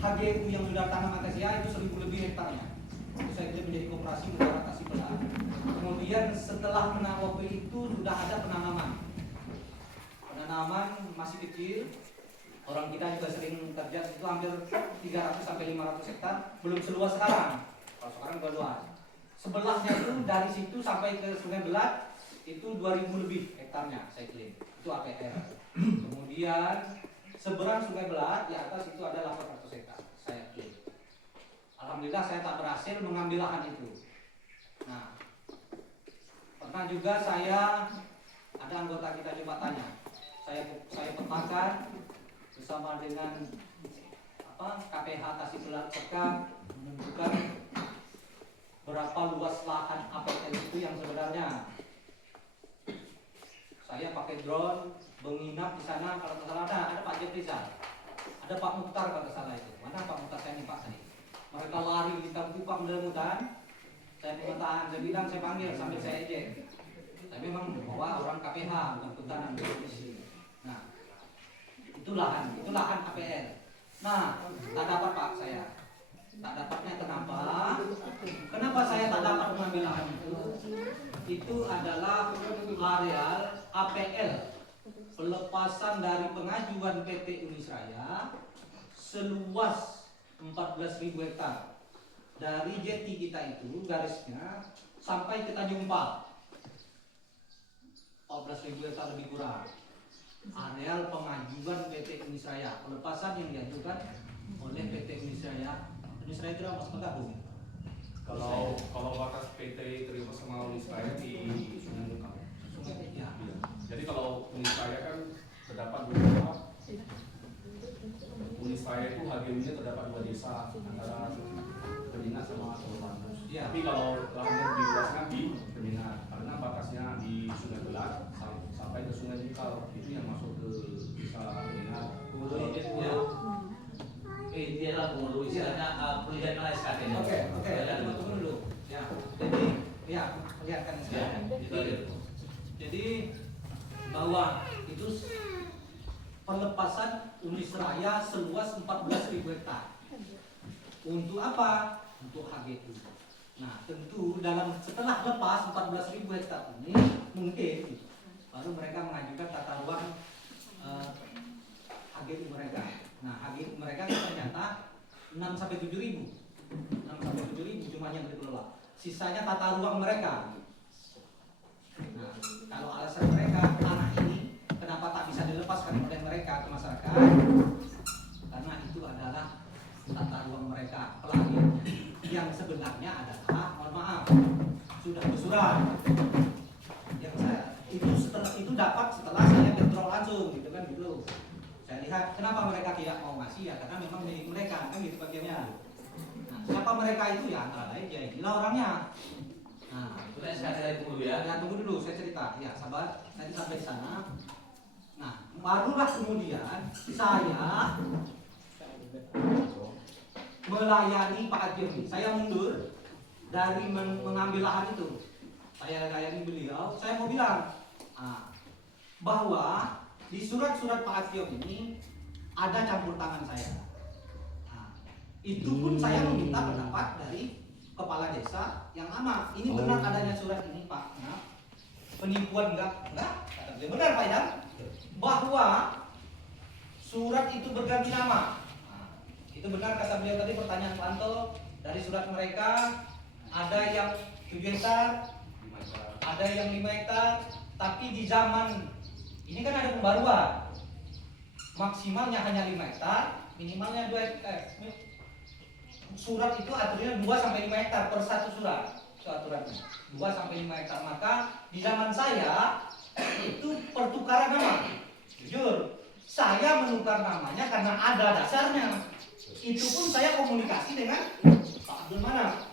HGU yang sudah tanam akasia itu 1.000 lebih hektarnya. Itu saya kira menjadi koperasi negara Tasikmalaya. Kemudian setelah waktu itu sudah ada penanaman. Penanaman masih kecil. Orang kita juga sering kerja itu hampir 300 sampai 500 hektar, belum seluas sekarang. Kalau sekarang udah luas. Sebelahnya itu dari situ sampai ke Sungai Belat itu 2.000 lebih hektarnya saya klaim. Itu APR. Kemudian seberang Sungai Belat di atas itu ada 800 hektar saya klaim. Alhamdulillah saya tak berhasil mengambil lahan itu. Nah, pernah juga saya ada anggota kita coba tanya. Saya petakan bersama dengan KPH Tasikmalaya menentukan berapa luas lahan APL itu yang sebenarnya. Saya pakai drone menginap di sana. Kalau tidak salah ada Pak Jeprizal, ada Pak Mukhtar kalau salah itu. Mana Pak Mukhtar saya nih Pak tadi. Mereka lari di Kupang mudah-mudahan. Saya pementahan, saya bilang saya panggil sambil saya ejek. Tapi memang bawa orang KPH bukan kehutanan komisi. Nah, itu lahan APL. Nah, tak dapat Pak saya. Tak dapatnya kenapa? Kenapa saya tak dapat mengambil lahan itu? Itu adalah areal APL, pelepasan dari pengajuan PT Unisraya seluas 14.000 hektar. Dari jeti kita itu garisnya sampai ke Tanjung Pal 14.000 hektar lebih kurang. Areal pengajuan PT Unisraya, pelepasan yang diajukan oleh PT Unisraya. Unisraya itu masuk menggabung. Kalau batas PT terima sama Unisraya di Sungai Muka. Ya. Jadi kalau Unisraya kan terdapat beberapa. Unisraya itu HGU-nya terdapat 2 desa antara Penyengat sama Tolopandus. Ya. Tapi kalau lahannya lebih luasnya di Penyengat karena batasnya di Sungai Belat sampai ke Sungai Cikal itu yang masuk ke desa Penyengat. Ya. Ini adalah pengurus istilahnya perlihatkan SKT. Oke. Tunggu dulu. Ya. Jadi, ya, perlihatkan SKT. Jadi bahwa itu pelepasan Unisraya seluas 14.000 hektar. Untuk apa? Untuk HGU. Nah, tentu setelah lepas 14.000 hektar ini mungkin baru mereka mengajukan tata ruang HGU mereka. Nah, HGU mereka ternyata 6 sampai 7.000. 6 sampai 7.000 jumlah yang dikelola. Sisanya tata ruang mereka. Nah, kalau alasan mereka tanah ini kenapa tak bisa dilepaskan oleh mereka ke masyarakat? Karena itu adalah tata ruang mereka pelagir yang sebenarnya adalah, mohon maaf, sudah bersurat. Yang saya itu dapat setelah saya kontrol langsung, gitu kan gitu. Saya lihat kenapa mereka tidak mau ngasih ya karena memang milik mereka kan gitu bagiannya. Nah, siapa mereka itu ya antara lain ya inilah orangnya. Nah, Sudah SKT dari dulu ya. Ya tunggu dulu saya cerita. Ya sabar, nanti sampai di sana. Nah, barulah kemudian saya melayani Pak Ajeng. Saya mundur dari mengambil lahan itu. Saya layani beliau. Saya mau bilang bahwa di surat-surat Pak Atiom ini ada campur tangan saya. Nah, itu pun saya meminta pendapat dari kepala desa yang lama. Ini benar adanya surat ini Pak? Nah, penipuan enggak? Kata beliau benar Pak Idam. Bahwa surat itu berganti nama. Nah, itu benar kata beliau tadi pertanyaan Pak Anto. Dari surat mereka ada yang 7 hektar, ada yang 5 hektar, tapi di zaman ini kan ada pembaruan. Maksimalnya hanya 5 hektar, minimalnya 2 hektar. Surat itu aturannya 2 sampai 5 hektar per satu surat. Itu aturannya. 2 sampai 5 hektar. Maka di zaman saya itu pertukaran nama. Jujur, saya menukar namanya karena ada dasarnya. Itu pun saya komunikasi dengan Pak Abdul Manaf.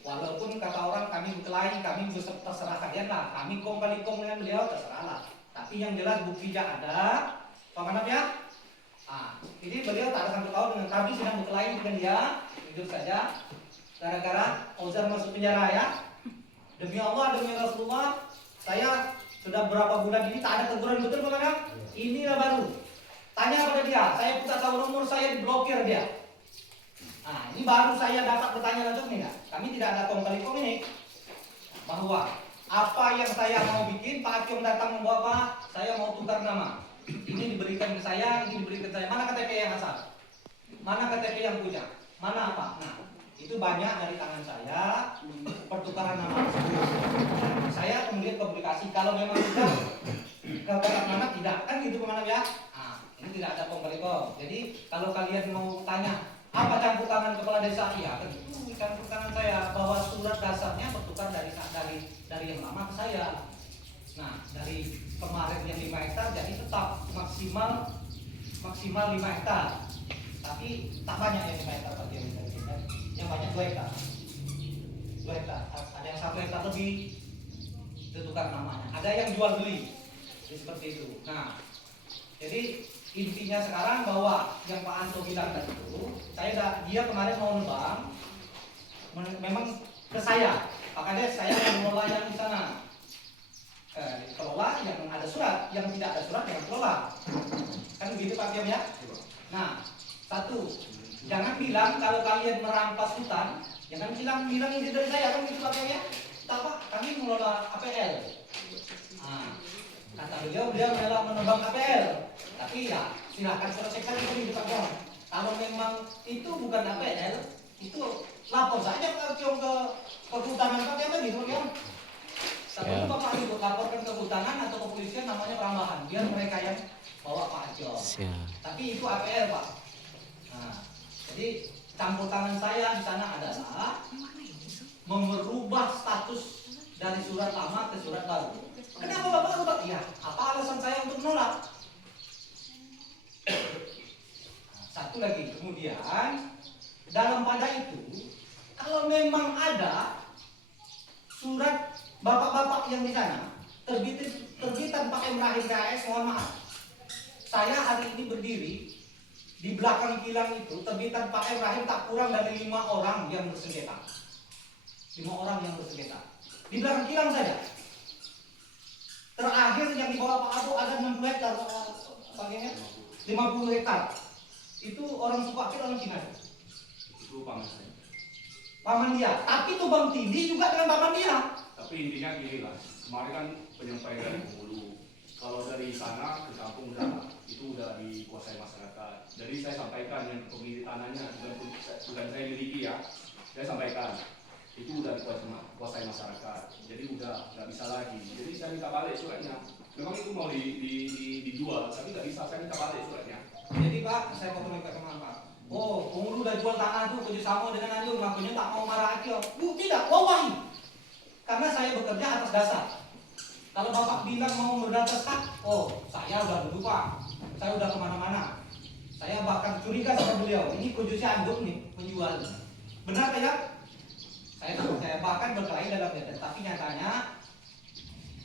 Walaupun kata orang kami berkelahi, kami terserah kalian lah, kami kali dengan beliau terserah lah. Tapi yang jelas bukti ada, Pak Manaf ya. Ini beliau tak ada sangkut tahu dengan kami sedang berkelahi dengan dia, jujur saja. Gara-gara Ozar masuk penjara ya. Demi Allah, demi Rasulullah, saya sudah berapa bulan ini tak ada teguran betul Pak Manaf. Inilah baru Tanya pada dia, saya minta tahu nomor saya diblokir dia. Nah, ini baru saya dapat bertanya langsung nih, kami tidak ada kong kali kong ini bahwa apa yang saya mau bikin, Pak Akyong datang membawa Pak, saya mau tukar nama. Ini diberikan ke saya, ini diberikan ke saya. Mana KTP yang asal? Mana KTP yang punya? Mana apa? Nah, itu banyak dari tangan saya pertukaran nama. Saya kemudian komunikasi kalau memang tidak ke kotak nama tidak kan gitu kemana ya? Nah, ini tidak ada pemberitahuan. Jadi kalau kalian mau tanya apa campur tangan kepala desa, iya kan itu campur tangan saya bahwa surat dasarnya bertukar dari yang lama ke saya. Nah, dari kemarin yang 5 hektar jadi tetap maksimal 5 hektar. Tapi tak banyak yang 5 hektar Pak, yang banyak 2 hektar. 2 hektar. Ada yang 1 hektar lebih ditukar namanya. Ada yang jual beli. Jadi seperti itu. Nah, jadi intinya sekarang bahwa yang Pak Anto bilang tadi itu, dia kemarin mau nebang, memang ke saya. Makanya saya mengelola yang di sana. Kelola yang ada surat, yang tidak ada surat jangan kelola. Kan begitu Pak Kiam ya? Nah, satu, jangan bilang kalau kalian merampas hutan, jangan bilang ini dari saya kan gitu Pak Kiam ya? Apa? Kami mengelola APL. Nah, kata beliau rela menebang APL. Tapi ya silahkan selesaikan itu di Pak Kiam. Kalau memang itu bukan APL, itu lapor saja Pak Kiam ke kehutanan Pak Kiam gitu Pak Kiam. Tapi itu Bapak Ibu laporkan ke kehutanan atau kepolisian namanya perambahan, biar mereka yang bawa Pak Ajo. Tapi itu APL Pak. Nah, jadi campur tangan saya di sana adalah merubah status dari surat lama ke surat baru. Kenapa Bapak rubah? Iya, apa alasan saya untuk menolak? Satu lagi, kemudian dalam pada itu, kalau memang ada surat bapak-bapak yang di sana terbitan Pak Ibrahim KS, mohon maaf. Saya hari ini berdiri di belakang kilang itu terbitan Pak Ibrahim tak kurang dari 5 orang yang bersengketa. 5 orang yang bersengketa. Di belakang kilang saja. Terakhir yang dibawa Pak Abu ada 60 hektar, bagiannya 50 hektar. Itu orang suku Akil, orang Cina. Itu paman saya. Paman dia. Tapi Tubang Tindi juga dengan paman dia. Tapi intinya gini lah, kemarin kan penyampaian dari penghulu, kalau dari sana ke kampung udah itu udah dikuasai masyarakat. Jadi saya sampaikan yang pemilik tanahnya bukan saya miliki ya, saya sampaikan itu udah dikuasai masyarakat. Jadi udah nggak bisa lagi. Jadi saya minta balik suratnya. Memang itu mau dijual, tapi nggak bisa. Saya minta balik suratnya. Jadi Pak, saya mau komunikasi sama Pak. Oh, penghulu udah jual tanah tuh kerjasama dengan Anjur, makanya tak mau marah aja. Tidak, wawahi. Karena saya bekerja atas dasar. Kalau Bapak bilang mau berdasarkan, oh saya udah dulu Pak, saya udah kemana-mana. Saya bahkan curiga sama beliau, ini khususnya Anjur nih, penjual. Benar tidak? Saya bahkan berkelahi dalam data, tapi nyatanya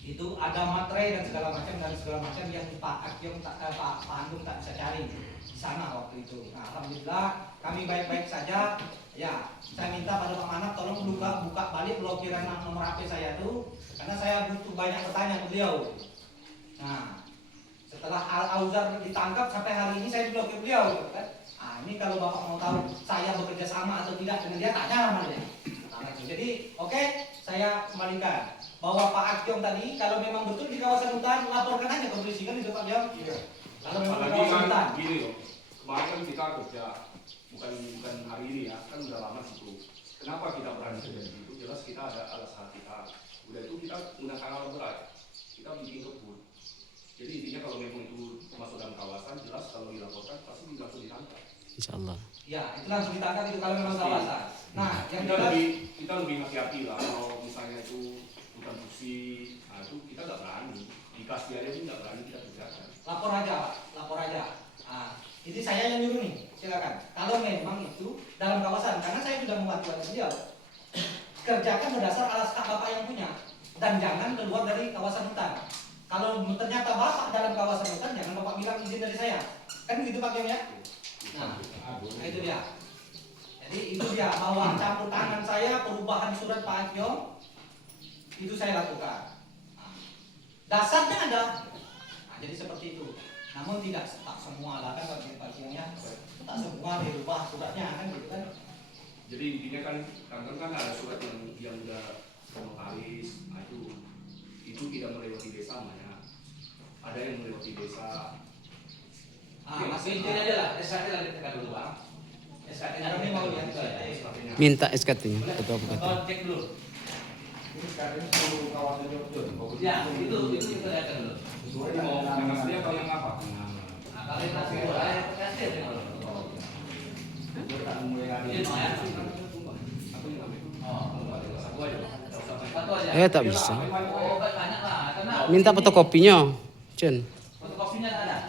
itu ada materai dan segala macam yang Pak Akyong Pak Andung tak bisa cari di sana waktu itu. Nah, alhamdulillah kami baik-baik saja. Ya, saya minta pada Pak Manap tolong buka balik blokiran nomor HP saya tuh, karena saya butuh banyak bertanya ke beliau. Nah, setelah Al Auzar ditangkap sampai hari ini saya diblokir beliau, gitu kan? Nah, ini kalau Bapak mau tahu saya bekerja sama atau tidak dengan dia, tanya sama dia. Jadi, oke, saya kembalikan bahwa Pak Akyong tadi kalau memang betul di kawasan hutan laporkan aja ke polisi kan itu Pak Jam. Iya. Kalau memang di kawasan hutan. Gini loh, kemarin kan kita kerja bukan hari ini ya, kan udah lama situ. Kenapa kita berani kerja di situ? Jelas kita ada alasan kita. Udah itu kita gunakan alat berat, kita bikin kebun. Jadi intinya kalau memang itu masuk dalam kawasan, jelas kalau dilaporkan pasti langsung ditangkap. Insyaallah. Ya, itu langsung ditangkap itu kalau memang kawasan. Nah, yang kita lebih hati-hati lah kalau misalnya itu bukan fungsi, nah itu kita nggak berani. Dikasih aja pun nggak berani kita kerjakan. Lapor aja Pak, lapor aja. Nah, ini saya yang nyuruh nih, silakan. Kalau memang itu dalam kawasan, karena saya sudah membantu beliau. Kerjakan berdasar alas hak Bapak yang punya dan jangan keluar dari kawasan hutan. Kalau ternyata Bapak dalam kawasan hutan, jangan Bapak bilang izin dari saya. Kan begitu Pak Kiam ya? Nah, itu dia. Jadi itu dia bahwa campur tangan saya perubahan surat Pak Akyong itu saya lakukan. Nah, dasarnya ada. Nah, jadi seperti itu. Namun tidak tak semua lah kan bagian-bagiannya tak semua dirubah suratnya kan gitu kan. Jadi intinya kan ada surat yang udah notaris, nah itu tidak melewati desa namanya. Ada yang melewati desa. Masih intinya aja lah, SKT lagi tekan dulu Bang. SKT-nya Kami mau lihat SKT-nya. Minta SKT-nya, ketua PKT. Atau cek dulu. Ini sekarang seluruh kawasan Jogja. Ya, itu kita lihatkan dulu. Jadi mau yang asli atau yang apa? Nah, kalau yang asli boleh, kasih deh kalau. Ini mau ya? Aku yang ambil. Oh, Satu aja. Nggak usah banyak. satu aja. Tak bisa. Oh, banyak lah. Karena Minta fotokopinya, Cen.